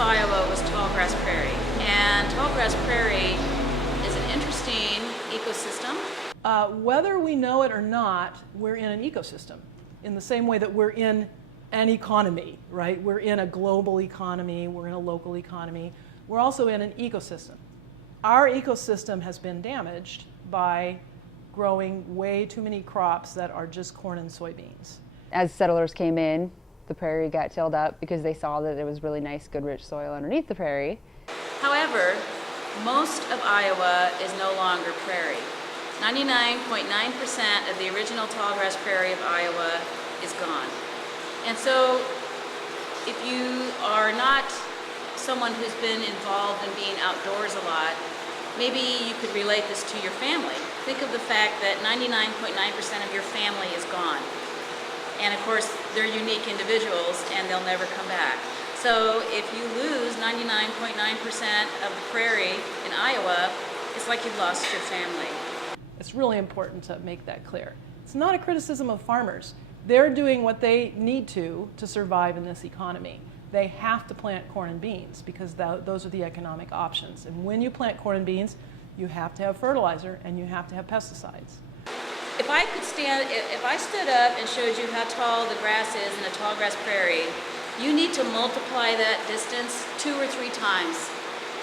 Iowa was tallgrass prairie, and tallgrass prairie is an interesting ecosystem. Whether we know it or not, we're in an ecosystem in the same way that we're in an economy, right? We're in a global economy, we're in a local economy, we're also in an ecosystem. Our ecosystem has been damaged by growing way too many crops that are just corn and soybeans. As settlers came in, the prairie got tilled up because they saw that there was really nice, good, rich soil underneath the prairie. However, most of Iowa is no longer prairie. 99.9% of the original tallgrass prairie of Iowa is gone. And so if you are not someone who's been involved in being outdoors a lot, maybe you could relate this to your family. Think of the fact that 99.9% of your family is gone. And of course, they're unique individuals and they'll never come back. So if you lose 99.9% of the prairie in Iowa, it's like you've lost your family. It's really important to make that clear. It's not a criticism of farmers. They're doing what they need to survive in this economy. They have to plant corn and beans because those are the economic options. And when you plant corn and beans, you have to have fertilizer and you have to have pesticides. If I stood up and showed you how tall the grass is in a tallgrass prairie, you need to multiply that distance 2 or 3 times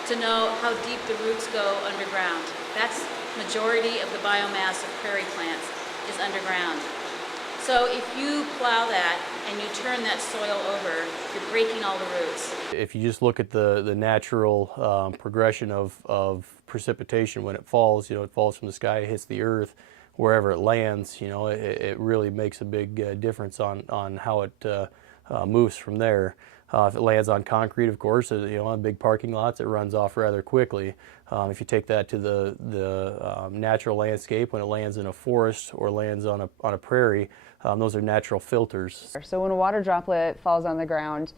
to know how deep the roots go underground. That's majority of the biomass of prairie plants is underground. So if you plow that and you turn that soil over, you're breaking all the roots. If you just look at the natural progression of precipitation when it falls, it falls from the sky, it hits the earth, wherever it lands, it really makes a big difference on how it moves from there. If it lands on concrete, of course, on big parking lots, it runs off rather quickly. If you take that to the natural landscape, when it lands in a forest or lands on a prairie, those are natural filters. So when a water droplet falls on the ground,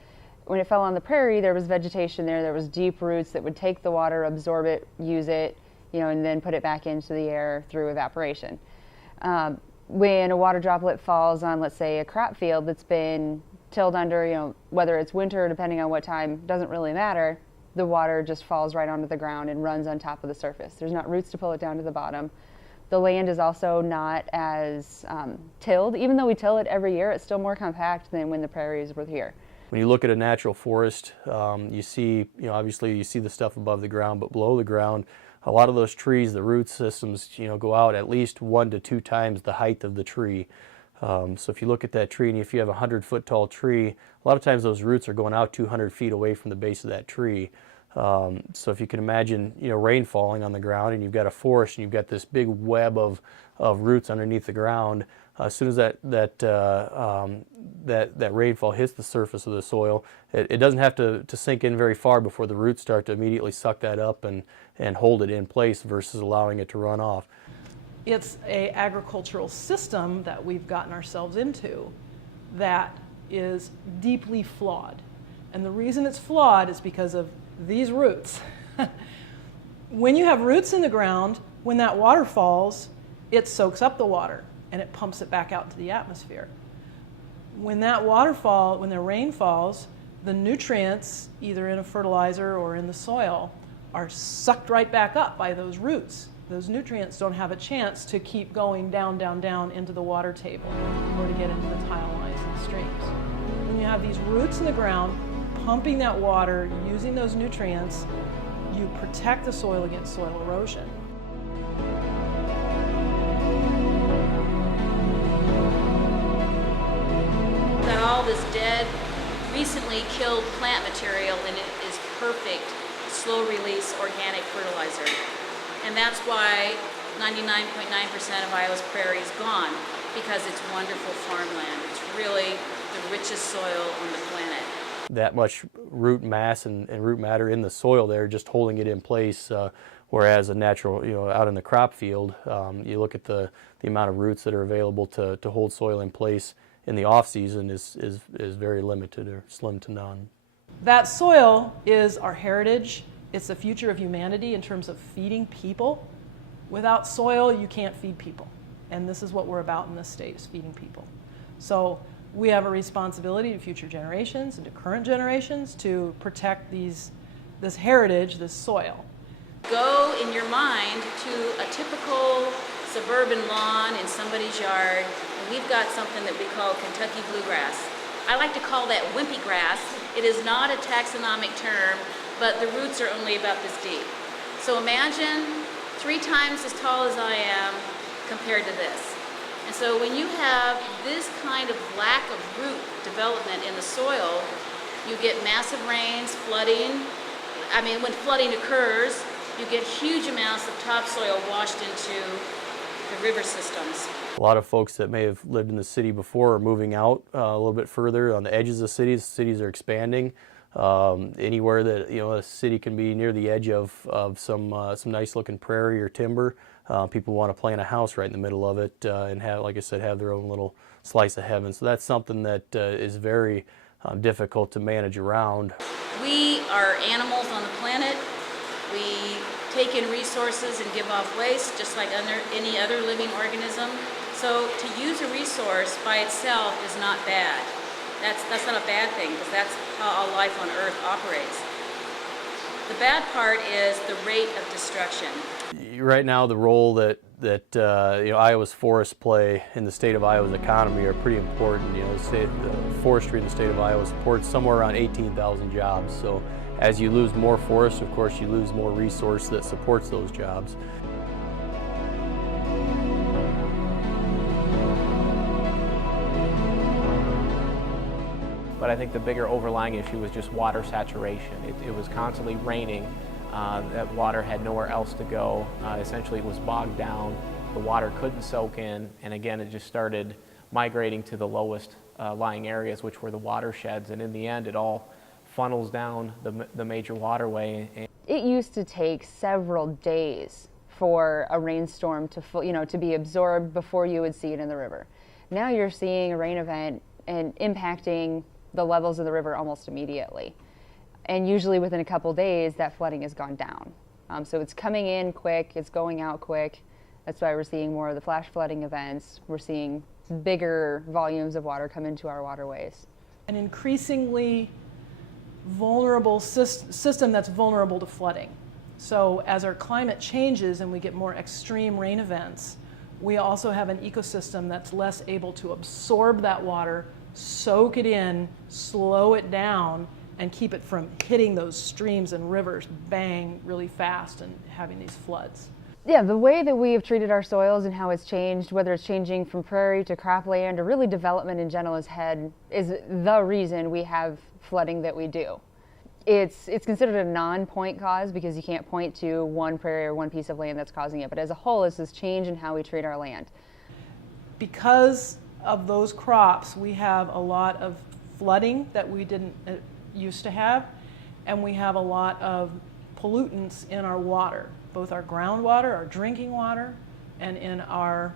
when it fell on the prairie, there was vegetation there was deep roots that would take the water, absorb it, use it, and then put it back into the air through evaporation. When a water droplet falls on, let's say, a crop field that's been tilled under, whether it's winter, depending on what time, doesn't really matter, the water just falls right onto the ground and runs on top of the surface. There's not roots to pull it down to the bottom. The land is also not as tilled. Even though we till it every year, it's still more compact than when the prairies were here. When you look at a natural forest, you see, obviously you see the stuff above the ground, but below the ground, a lot of those trees, the root systems, go out at least 1 to 2 times the height of the tree. So if you look at that tree, and if you have a 100-foot tall tree, a lot of times those roots are going out 200 feet away from the base of that tree. So if you can imagine, rain falling on the ground, and you've got a forest, and you've got this big web of roots underneath the ground. As soon as that rainfall hits the surface of the soil, it doesn't have to sink in very far before the roots start to immediately suck that up and hold it in place versus allowing it to run off. It's an agricultural system that we've gotten ourselves into that is deeply flawed. And the reason it's flawed is because of these roots. When you have roots in the ground, when that water falls, it soaks up the water and it pumps it back out into the atmosphere. When the rain falls, the nutrients, either in a fertilizer or in the soil, are sucked right back up by those roots. Those nutrients don't have a chance to keep going down, down, down into the water table or to get into the tile lines and streams. When you have these roots in the ground, pumping that water, using those nutrients, you protect the soil against soil erosion. Got all this dead, recently killed plant material, and it is perfect, slow-release organic fertilizer. And that's why 99.9% of Iowa's prairie is gone, because it's wonderful farmland. It's really the richest soil on the planet. That much root mass and root matter in the soil there, just holding it in place, whereas a natural, out in the crop field, you look at the amount of roots that are available to hold soil in place in the off-season is very limited or slim to none. That soil is our heritage. It's the future of humanity in terms of feeding people. Without soil, you can't feed people. And this is what we're about in this state, is feeding people. So we have a responsibility to future generations and to current generations to protect this heritage, this soil. Go in your mind to a typical suburban lawn in somebody's yard, and we've got something that we call Kentucky bluegrass. I like to call that wimpy grass. It is not a taxonomic term, but the roots are only about this deep. So imagine 3 times as tall as I am compared to this. And so when you have this kind of lack of root development in the soil, you get massive rains, flooding. I mean, when flooding occurs, you get huge amounts of topsoil washed into the river systems. A lot of folks that may have lived in the city before are moving out a little bit further on the edges of cities. Cities are expanding. Anywhere that a city can be near the edge of some nice looking prairie or timber, people want to plant a house right in the middle of it and have, like I said, have their own little slice of heaven. So that's something that is very difficult to manage around. We are animals on the planet. We take in resources and give off waste just like any other living organism. So to use a resource by itself is not bad. That's not a bad thing, because that's how all life on Earth operates. The bad part is the rate of destruction. Right now, the role that Iowa's forests play in the state of Iowa's economy are pretty important. The forestry in the state of Iowa supports somewhere around 18,000 jobs. So as you lose more forest, of course, you lose more resource that supports those jobs. But I think the bigger overlying issue was just water saturation. It was constantly raining. That water had nowhere else to go. Essentially, it was bogged down. The water couldn't soak in, and again, it just started migrating to the lowest lying areas, which were the watersheds. And in the end, it all funnels down the major waterway. It used to take several days for a rainstorm to be absorbed before you would see it in the river. Now you're seeing a rain event and impacting the levels of the river almost immediately. And usually within a couple days, that flooding has gone down. So it's coming in quick, it's going out quick. That's why we're seeing more of the flash flooding events. We're seeing bigger volumes of water come into our waterways. An increasingly vulnerable system that's vulnerable to flooding. So as our climate changes and we get more extreme rain events, we also have an ecosystem that's less able to absorb that water, soak it in, slow it down, and keep it from hitting those streams and rivers bang really fast and having these floods. Yeah, the way that we have treated our soils and how it's changed, whether it's changing from prairie to cropland or really development in general is the reason we have flooding that we do. It's considered a non-point cause because you can't point to one prairie or one piece of land that's causing it, but as a whole, it's this change in how we treat our land. Because of those crops, we have a lot of flooding that we didn't used to have, and we have a lot of pollutants in our water, both our groundwater, our drinking water, and in our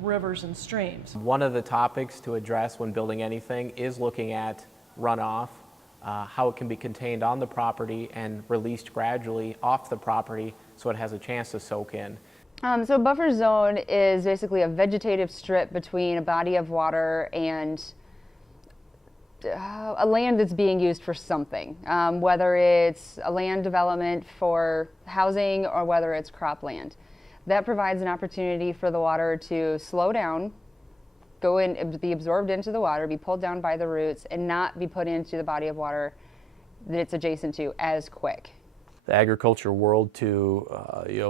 rivers and streams. One of the topics to address when building anything is looking at runoff, how it can be contained on the property and released gradually off the property so it has a chance to soak in. So a buffer zone is basically a vegetative strip between a body of water and a land that's being used for something, whether it's a land development for housing or whether it's cropland. That provides an opportunity for the water to slow down, go in, be absorbed into the water, be pulled down by the roots, and not be put into the body of water that it's adjacent to as quick. The agriculture world to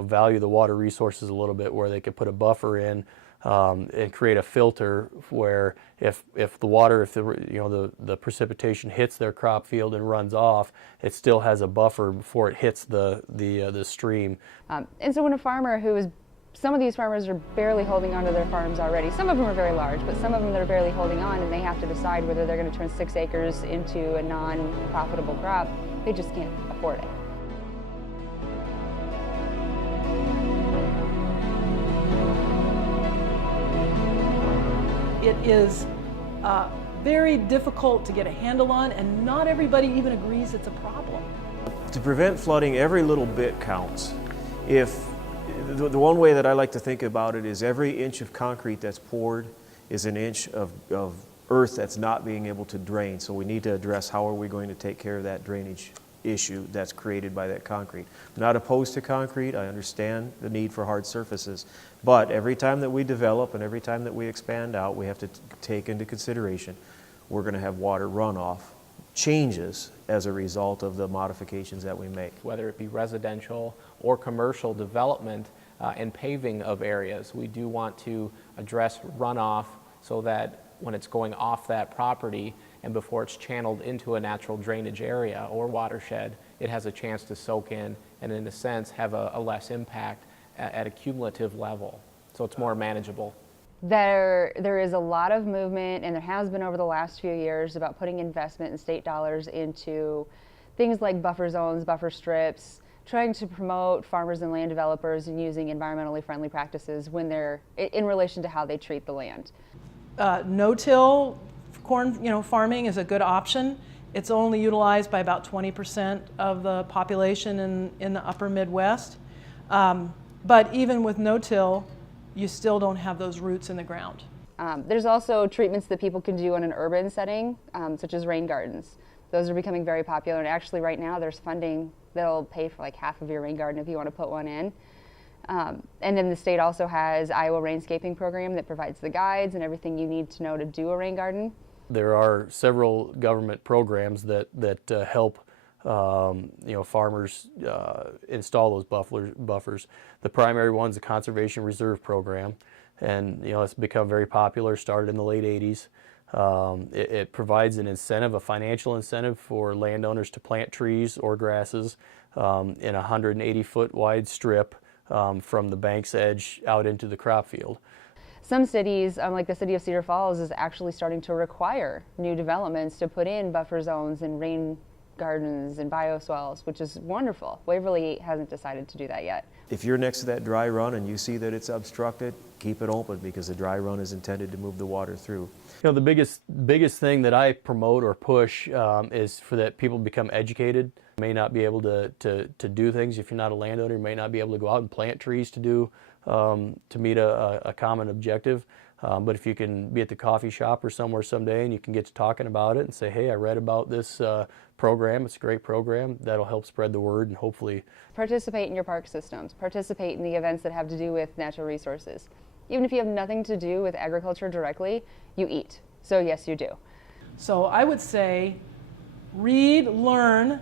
value the water resources a little bit, where they could put a buffer in and create a filter where if the precipitation hits their crop field and runs off, it still has a buffer before it hits the stream. And so when a farmer some of these farmers are barely holding on to their farms already. Some of them are very large, but some of them that are barely holding on, and they have to decide whether they're going to turn 6 acres into a non-profitable crop. They just can't afford it. It is very difficult to get a handle on, and not everybody even agrees it's a problem. To prevent flooding, every little bit counts. The one way that I like to think about it is every inch of concrete that's poured is an inch of earth that's not being able to drain. So we need to address how are we going to take care of that drainage issue that's created by that concrete. I'm not opposed to concrete. I understand the need for hard surfaces. But every time that we develop and every time that we expand out, we have to take into consideration we're going to have water runoff changes as a result of the modifications that we make. Whether it be residential or commercial development and paving of areas, we do want to address runoff so that when it's going off that property and before it's channeled into a natural drainage area or watershed, it has a chance to soak in and in a sense have a less impact at a cumulative level. So it's more manageable. There is a lot of movement, and there has been over the last few years, about putting investment in state dollars into things like buffer zones, buffer strips, trying to promote farmers and land developers and using environmentally friendly practices when they're in relation to how they treat the land. No-till corn, farming is a good option. It's only utilized by about 20% of the population in the upper Midwest. But even with no-till, you still don't have those roots in the ground. There's also treatments that people can do in an urban setting, such as rain gardens. Those are becoming very popular, and actually right now there's funding that'll pay for like half of your rain garden if you want to put one in. And then the state also has Iowa Rainscaping Program that provides the guides and everything you need to know to do a rain garden. There are several government programs that help farmers install those buffers. The primary one's the Conservation Reserve Program, and it's become very popular. Started in the late '80s. It provides an incentive, a financial incentive for landowners to plant trees or grasses in a 180-foot wide strip from the bank's edge out into the crop field. Some cities, like the city of Cedar Falls, is actually starting to require new developments to put in buffer zones and rain gardens and bioswales, which is wonderful. Waverly hasn't decided to do that yet. If you're next to that dry run and you see that it's obstructed, keep it open, because the dry run is intended to move the water through. The biggest thing that I promote or push is for that people become educated. You may not be able to do things if you're not a landowner. You may not be able to go out and plant trees to meet a common objective. But if you can be at the coffee shop or somewhere someday and you can get to talking about it and say, hey, I read about this program, it's a great program, that'll help spread the word and hopefully... Participate in your park systems. Participate in the events that have to do with natural resources. Even if you have nothing to do with agriculture directly, you eat. So yes, you do. So I would say read, learn,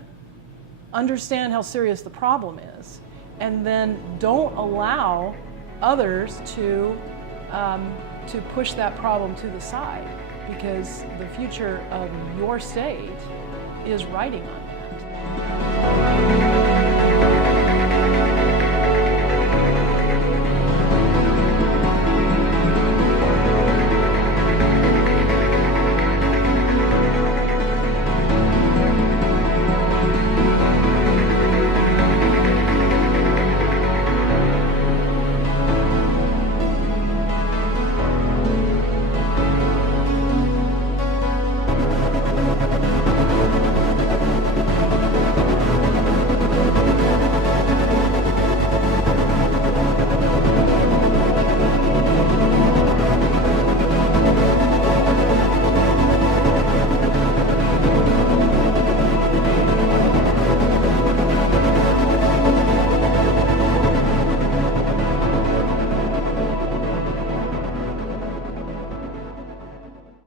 understand how serious the problem is, and then don't allow others to push that problem to the side, because the future of your state is riding on that.